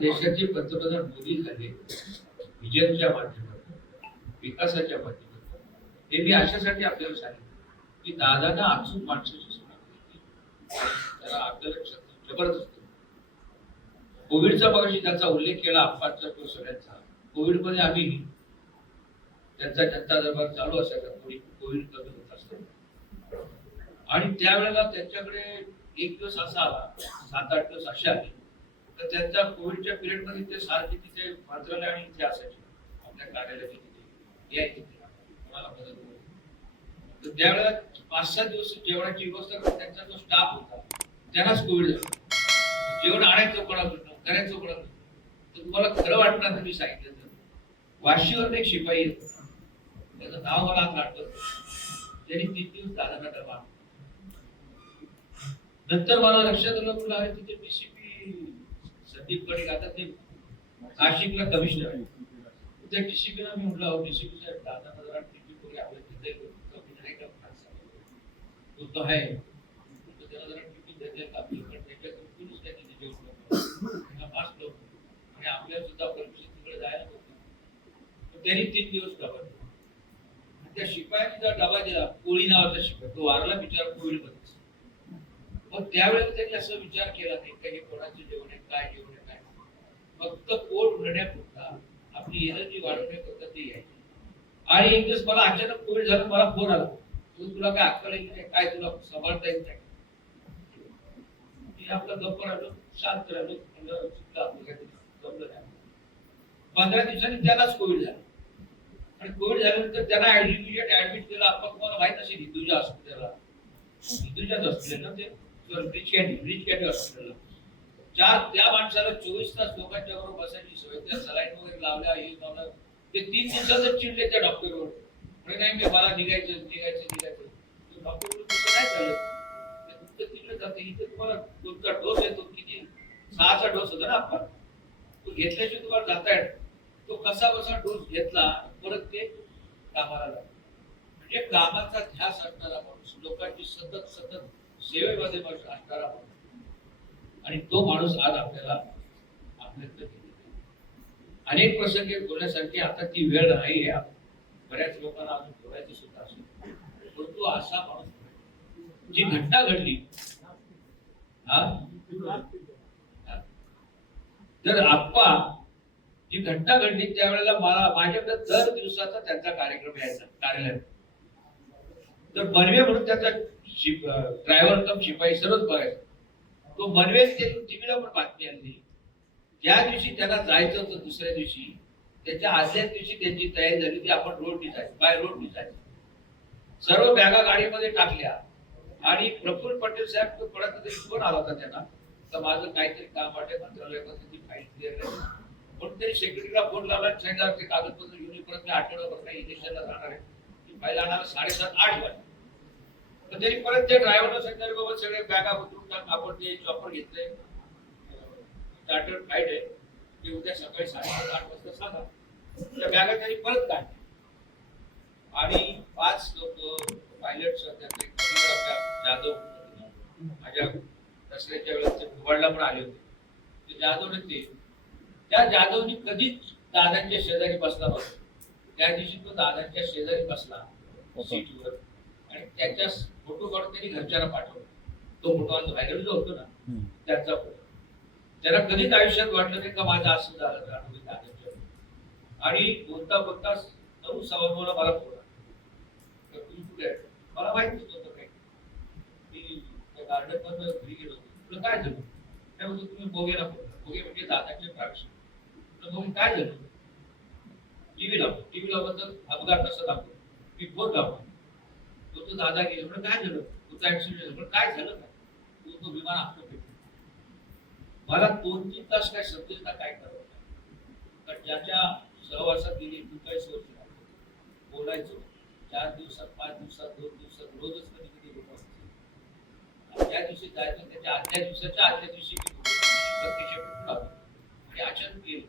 देशाचे पंतप्रधान मोदी झाले विजनच्या माध्यमातून, विकासाच्या माध्यमातून. हे मी अशासाठी आपल्याला सांगितलं की दादांना अचूक माणसाची समज त्याला आपल्याला जबरदस्त. कोविडचा मगाशी त्याचा उल्लेख केला आप्पांचा तो सगळ्यांचा. कोविड मध्ये आम्ही त्यांचा जनता दरबार चालू असायचा, कोविड कमी होत असतो आणि त्यावेळेला त्यांच्याकडे एक दिवस असा आला, 7-8 दिवस असे आले तर त्यांच्या कोविडच्या पिरियड मध्ये ते सारखे तिथे मंत्रालय आणि इथे असायचे, आपल्या कार्यालयाच्या तिथे यायचे कोणाला मदत करून. तर त्यावेळेला 5-6 दिवस जेवणाची व्यवस्था करून त्यांचा जो स्टाफ होता त्यांनाच कोविड झाला. जेवण आणायचं कोणाकडनं, करायचं कोणाकडनं. तर तुम्हाला खरं वाटणार तर मी सांगितलं तर वाशीवर एक शिपाई येतो, त्याचं नाव मला आता आठवत, त्यांनी 3 दिवस दादांना डबा. नंतर मला लक्षात आलं तुला आहे तिथे डीसीपी संदीप कडे आता ते नाशिकला कमिशनर आहे. त्या डीसीपीला मी म्हटलं, डीसीपी साहेब दादांना जरा टीपी करू, आपल्या तिथे कमिशनर आहे का तो आहे, त्याला जरा टीपी द्यायचे आपल्याकडे त्याच्याकडे कुणीच नाही तिथे जेवण मास्क लावून आणि आपल्याला सुद्धा परमिशन तिकडे जायला होतं. त्यांनी 3 दिवस डबा दिला. त्या शिपायाने जर डबा दिला, कोळी नावाचा शिपाई, तो वारला बिचारा कोविड मध्ये. मग त्यावेळेला त्यांनी असं विचार केला नाही का हे कोणाचे जेवण आहे, काय जेवण आहे, काय फक्त पोट भरण्यापुरता आपली एनर्जी वाढवण्याकरता ते यायचे. आणि एक दिवस मला अचानक कोविड झालं, मला फोन आला, तुला काय अक्कल आहे काय, तुला सांभाळता येत नाही. मी आपलं गप्प राहिलो, शांत राहिलो, 15 दिवसांनी त्यालाच कोविड झाला. आणि कोविड झाल्यानंतर त्यांना ऍडमिट केलं. आपण तुम्हाला माहित असेल हिंदूच्या हॉस्पिटलला, हिंदूच्याच हॉस्पिटल ना ते ब्रिज कॅन्डी हॉस्पिटलला, त्या माणसाला 24 तास लोकांच्या बरोबर बसायची सवय, त्या सलाईन वगैरे लावल्या, हे लावलं. ते 3 दिवसातच चिडले त्या डॉक्टरवर, म्हणजे नाही मी मला निघायचं. डॉक्टर नाही झालं, तिकडे जाते. इथे तुम्हाला तुमचा डोस येतो, किती 6चा डोस होता ना आपण, तो घेतल्याशिवाय तुम्हाला जाता येत. तो कसा बसा डोस घेतला, परत ते कामाला लागला. म्हणजे कामाचा ध्यास असणारा माणूस, लोकांची सतत सेवेमध्ये असणारा माणूस, आणि तो माणूस आज आपल्याला आपल्याकडे अनेक प्रसंगी बोलण्यासारखी आता ती वेळ नाही आहे. बऱ्याच लोकांना अजून बोलायचं सुद्धा असेल, परंतु असा माणूस जी घटना घडली तर आप्पा जी घटना घडली त्यावेळेला मला माझ्याकडे दर दिवसाचा त्यांचा कार्यक्रम यायचा कार्यालयात. तर मनवे म्हणून त्याचा ड्रायव्हर कम शिपाई सर्वच बघायचा. तो मनवेच ते टीव्हीला पण बातमी आली. ज्या दिवशी त्यांना जायचं होतं दुसऱ्या दिवशी, त्याच्या आदल्याच दिवशी त्यांची तयारी झाली की आपण रोडनी जायचं, बाय रोडनी जायचं. सर्व बॅगा गाडीमध्ये टाकल्या आणि प्रफुल्ल पटेल साहेब कोणाचा तरी फोन आला होता त्यांना, तर माझं काहीतरी काम वाटेल मंत्रालयामध्ये ती फाईल क्लिअर नाही म्हणून त्यांनी सेक्रेटरीला फोन लावला, सांगितलं ते कागदपत्र घेऊन परत मी आठवड्याभर काही इलेक्शनला जाणार आहे, ती फाईल आणायला 7:30-8 वाजता. तर त्यांनी परत त्या ड्रायव्हरला सांगितलं बाबा सगळे बॅगा उतरून टाक, आपण ते चॉपर घेतलंय, चार्टर्ड फ्लाईट आहे, ते उद्या सकाळी 7:30-8 वाजता सांगा. त्या बॅगा त्यांनी परत काढल्या आणि 5 लोक पायलट जाधव माझ्या दसऱ्याच्या वेळेस भोवाडला पण आले होते, ते जाधव ते त्या जाधवनी कधीच दादांच्या शेजारी बसला नव्हता. त्या दिवशी तो दादांच्या शेजारी बसला सीटवर आणि त्याच्या फोटो काढून त्यांनी घरच्यांना पाठवला. तो फोटो आज व्हायरल जो होतो ना त्याचा फोटो. त्याला कधीच आयुष्यात वाटलं नाही का माझं असं झालं दादांच्या. आणि बोलता 9:15 मला फोन आला, तुम्ही कुठे आहे? मला माहितीच नव्हतं काही. मी त्या गार्डन मध्ये घरी गेलो होतो. तुला काय झालं? काय होतं, तुम्ही बोगेला फोन, बोगे म्हणजे दादांचे प्राक्ष. मग काय झालं? टीव्ही लावलं तर अपघात कसं दाखवतो, मी फोन लावतो, तो दादा गेला. म्हणजे काय झालं? तुझा ऍक्सिडेंट झाला. काय झालं काय? तो विमान आपलं पेटलं. मला 2-3 तास काय समजेल ना काय करावं. कारण ज्याच्या सहवासात गेली 40 वर्ष बोलायचो, 4 दिवसात 5 दिवसात 2 दिवसात रोजच कधी लोक ज्या दिवशी जायचं त्याच्या आदल्या दिवसाच्या आदल्या दिवशी प्रत्यक्ष भेटलो आणि अचानक गेलो.